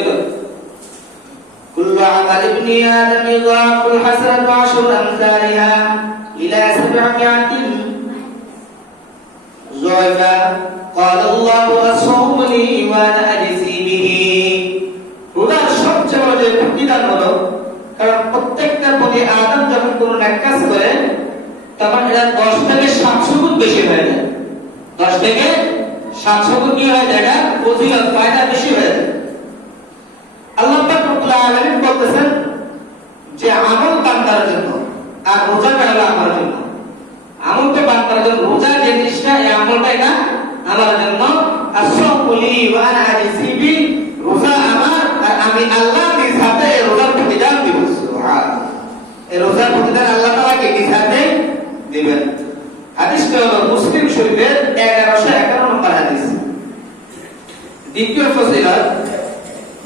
ফজিলত কুল্লু আমাল ইবনি আদম ইযাফুল হাসানাতু আশরু আমসালিহা ইলা 700 যয়ফা قال الله الصوم لي وانا اجزي به রোজার সবচেয়ে বড় যে প্রতিদান হলো কারণ প্রত্যেকটা বনি আদম যখন কোনো নেক কাজ করে তখন এটা 10 থেকে 700 গুণ বেশি হয়ে যায় 10 থেকে 700 গুণ কি হয়ে যায় এটা ফজিলত ফায়দা বেশি হয়ে যায় আল্লাহ পাক রব্বুল আলামিন বলতেছেন যে আমল বান্দার জন্য আর রোজা হলো আমার জন্য আমল তো বান্দার জন্য রোজা যে জিনিসটা এই আমলটা এটা আমার জন্য আসসামুলি ওয়া আনা আজিবি রোজা আমার আর আমি আল্লাহ নিজ হাতে এই রোজার প্রতিদান দিব সুবহানাল্লাহ এই রোজার প্রতিদান আল্লাহ তাআলা কে নিজ হাতে দিবেন হাদিসটা হলো মুসলিম শরীফের 1151 নম্বর হাদিস দ্বিতীয় ফজিলত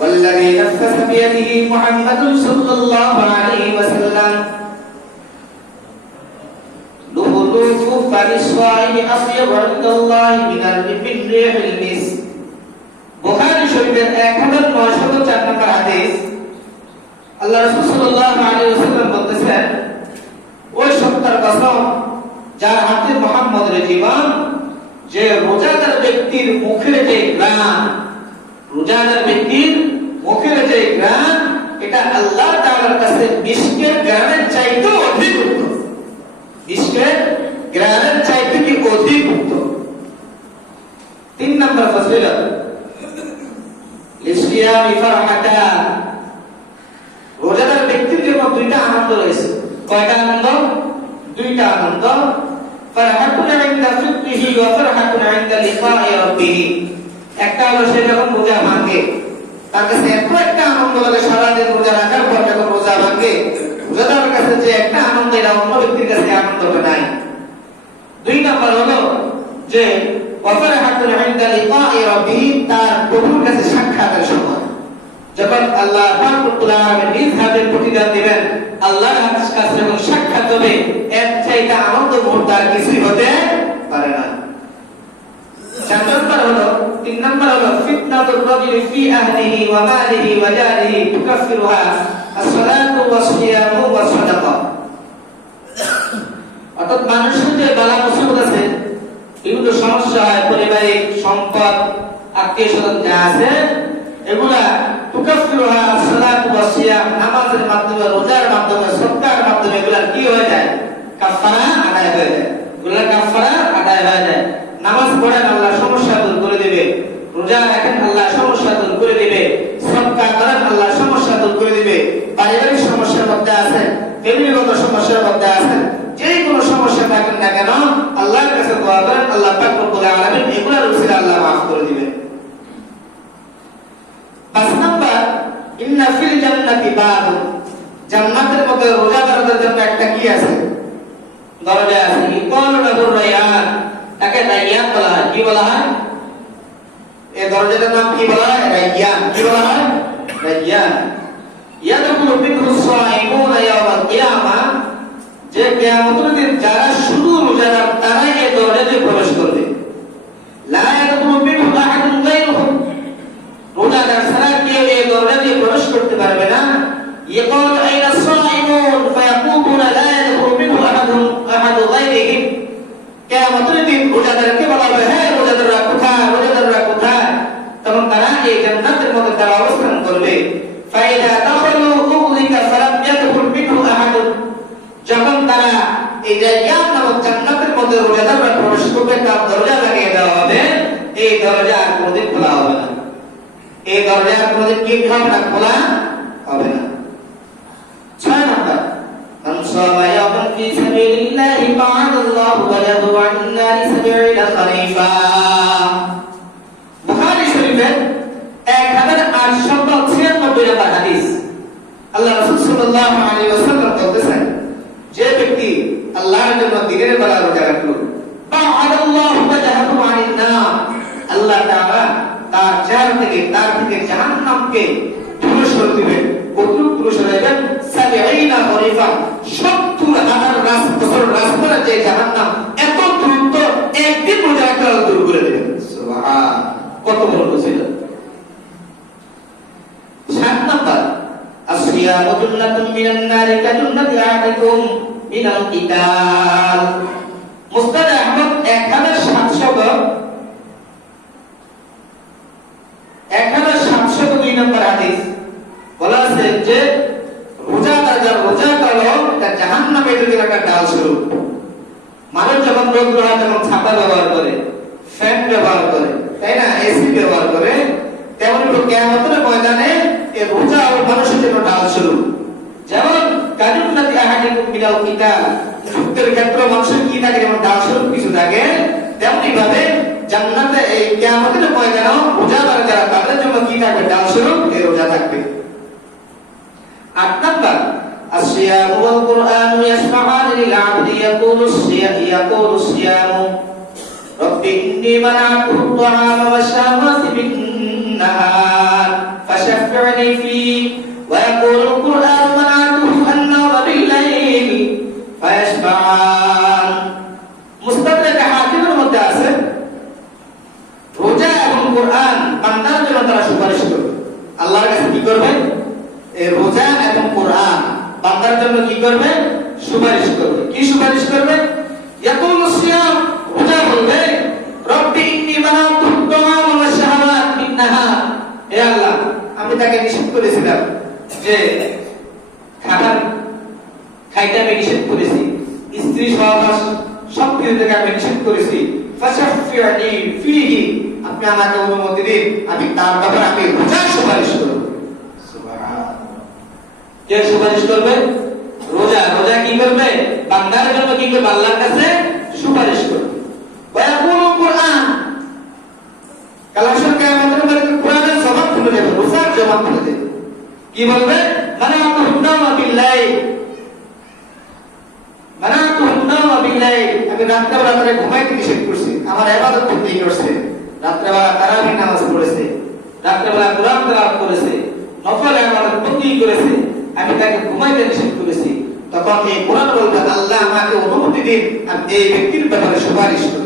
والذي نفس بيده محمد صلى الله عليه وسلم لؤلؤ فالصائم أطيب عند الله من ريح المسك বুখারী শরীফের 1904 নম্বর হাদিস আল্লাহ রাসূল সাল্লাল্লাহু আলাইহি ওয়াসাল্লাম বলতেছেন ওই সত্তার কসম যার হাতে মুহাম্মদের জীবন যে রোজাদার ব্যক্তির মুখের যে ঘ্রাণ রোজাদার ব্যক্তির মুখের যে ঘ্রাণ এটা আল্লাহ তাআলার কাছে মিষ্কের ঘ্রাণের চাইতে অধিক উত্তম মিষ্কের ঘ্রাণের চাইতে কি অধিক উত্তম 3 নম্বর ফজিলত লিসিয়ামি ফারহাতান রোজাদার ব্যক্তির জন্য দুইটা আনন্দ রয়েছে কয়টা আনন্দ দুইটা আনন্দ ফারহাতুন ইনদা ফিতরিহি ওয়া ফারহাতুন ইনদা লিকাই রাব্বিহি একটা হলো সে যখন রোজা ভাঙে তার কাছে এত একটা আনন্দ লাগে সারা দিন রোজা রাখার পর যখন রোজা ভাঙে রোজাদারের কাছে যে একটা আনন্দ এটা অন্য ব্যক্তির কাছে আনন্দটা নাই 2 নম্বর হলো যে ওয়াফারাহাতুন ইনদা লিকাই রাব্বিহি তার প্রভুর কাছে সাক্ষাতের সময় যখন আল্লাহ পাক রব্বুল আলামিন নিজ হাতে প্রতিদান দিবেন আল্লাহর কাছে যখন সাক্ষাৎ হবে এর চাইতে আনন্দ মুহূর্ত আর কিছুই হতে পারে না 4 নম্বর হলো 3 নম্বর হলো ফিতনাতুর রাজুলি ফি আহলিহি ওয়া মালিহি ওয়া জারিহি তুকাফিরুহা as-salatu was-siyamu was-sadaqah অর্থাৎ মানুষের যে বালা মুসিবত আছে বিভিন্ন সমস্যা হয় পারিবারিক সম্পদ আত্মীয়স্বজন যা আছে এগুলা তুকাফিরুহা as-salatu was-siyam নামাজের মাধ্যমে রোজার মাধ্যমে সদকার মাধ্যমে এগুলা কি হয়ে যায় কাফারা আদায় হয়ে যায় এগুলা কাফারা আদায় হয়ে যায় নামাজ পড়েন আল্লাহ সমস্যা দূর করে দিবে রোজা রাখেন আল্লাহ সমস্যা দূর করে দিবে সদকা করেন আল্লাহ সমস্যা দূর করে দিবে পারিবারিক সমস্যার মধ্যে আছেন ফ্যামিলিগত সমস্যার মধ্যে আছেন যেই কোনো সমস্যা থাকেন না কেন আল্লাহর কাছে দোয়া করেন আল্লাহ পাক রব্বুল আলামিন এগুলোর উসিলা আল্লাহ মাফ করে দিবেন 5 নাম্বার ইন্না ফিল জান্নাতি বাব জান্নাতের মধ্যে রোজাদারদের জন্য একটা কি আছে দরজা আছে ইকালু লাহুর রায়ান তাকে রায়ান বলা হয় কি বলা হয় এই দরজাটার নাম কি বলা হয় রায়ান কি বলা হয় রায়ান ইয়াদখুলু মিনহু সাইমুনা ইয়াওমাল কিয়ামা যে কিয়ামতের দিন যারা শুধু রোজাদার তারাই এই দরজাতে প্রবেশ করবে লা ইয়াদখুলু মিনহু আহাদুন গায়রুহু রোজাদার ছাড়া কেউ এই দরজাতে প্রবেশ করতে পারবে না ইয়াকালু আইনা সাইমুন ফায়াকুলুনা লা ইয়াদখুলু মিনহু আহাদু গায়রিহিম কিয়ামতের দিন রোজাদারকে বলা হবে হে রোজাদাররা কোথায় তখন তারা এই জান্নাতের মধ্যে তারা অবস্থান করবে ফাইদা দাখালু উযলিকা ফালাম ইয়াদখুল মিনহু আহাদ যখন তারা এই রায়ান নামক জান্নাতের মধ্যে রোজাদাররা প্রবেশ করবে তার দরজা লাগিয়ে দেওয়া হবে এই দরজা আর কোনদিন খোলা হবে না এই দরজা আর কোনদিন কি হবে না খোলা হবে না 6 নাম্বার من صام يوما في سبيل الله بعد الله وجهه عن النار 70 خريفا বুখারী শরীফের 1896 নম্বর হাদিস আল্লাহ রাসূল সাল্লাল্লাহু আলাইহি ওয়াসাল্লাম বলেছেন যে ব্যক্তি আল্লাহর জন্য দিনের বেলা রোজা রাখলো বা'আদাল্লাহু ওয়াজহাহু আনিন নার আল্লাহ তাআলা তার চেহারা থেকে জাহান্নামকে দূর করে দিবেন কতটুকু দূর সরাইবেন 70 খরিফা 70,000 বছর রাস্তা যে জাহান্নাম এত দ্রুত একদিন রোজা রাখলে দূর করে দিবেন সুবহান কত বড় ফজিলত মিনান নারি কাজুন্নাতি আহাদিকুম মিনাল কিতাল। মুসনাদ আহমদ 1702 নম্বর হাদিস বলা আছে যে রোজাদার যার রোজা কালো তার জাহান্নামের দিকে একটা ডাল স্বরূপ। মানুষ যখন রোদ্র হয় তখন ছাতা ব্যবহার করে, ফ্যান ব্যবহার করে, তাই না, এসি ব্যবহার করে, তেমন কিয়ামতের ময়দানে এই রোজা ও মানুষের জন্য ডাল স্বরূপ। যেমন কাজুন্নাতি আহাদিকুম মিনাল কিতাল, যুদ্ধের ক্ষেত্রে মানুষের কি থাকে যেমন ডাল স্বরূপ কিছু থাকে, তেমনি ভাবে জান্নাতে এই কিয়ামতের ময়দানেও রোজাদার যারা তাদের জন্য কি থাকবে, ডাল স্বরূপ এই রোজা থাকবে। 8 নাম্বার الصيام والقرآن يسمعان للعبد يقول الصيام رب إني منعت الطعام والشهوات بالنهار فشفعني فيه ويقول القرآن منعته النوم بالليل فيشبعان। মুস্তাদরাক হাকিমের মধ্যে আছে রোজা এবং কোরআন বান্দার জন্য তারা সুপারিশ করবে। আল্লাহর কাছে কি করবে? এই রোজা এবং কোরআন বান্দার জন্য কি করবে? সুপারিশ করবে। কি সুপারিশ করবে? ইয়াকুলু সিয়াম, রোজা বলবে রব্বি ইন্নী মানাতু তুআম ওয়া শাহাওয়াত বিন নাহার, হে আল্লাহ আমি তাকে নিষেধ করেছিলাম যে খাবার খাইতে আমি নিষেধ করেছি, স্ত্রী সহবাস সব কিছু থেকে আমি নিষেধ করেছি, ফাশাফি'নি ফীহি, আপনি আমাকে অনুমতি দিন আমি তার ব্যাপারে আমি রোজা সুপারিশ করব। সুবহানাল্লাহ। কে সুপারিশ করবে? রোজা। রোজা কি করবে? বান্দার জন্য কি করবে? আল্লাহর কাছে সুপারিশ করবে। ওয়াকুলু কুরআন, কালাশন কিয়ামতের মধ্যে কুরআনের জবাব খুলে দেবে, রোজার জবাব খুলে দেবে। কি বলবে? মানাতুহুন নাওমা বিল্লাইল, মানাতুহুন নাওমা বিল্লাইল, আমি রাত্রেবেলা তারে ঘুমাইতে নিষেধ করছি, আমার ইবাদত করতে করছে, রাত্রেবেলা তারাবির নামাজ পড়েছে, রাত্রেবেলা কোরআন তেলাওয়াত করেছে, নফল ইবাদত প্রতি করেছে, আমি তাকে ঘুমাইতে নিষেধ করেছি। তখন এই কোরআন বলবে আল্লাহ আমাকে অনুমতি দিন আমি এই ব্যক্তির ব্যাপারে সুপারিশ করব।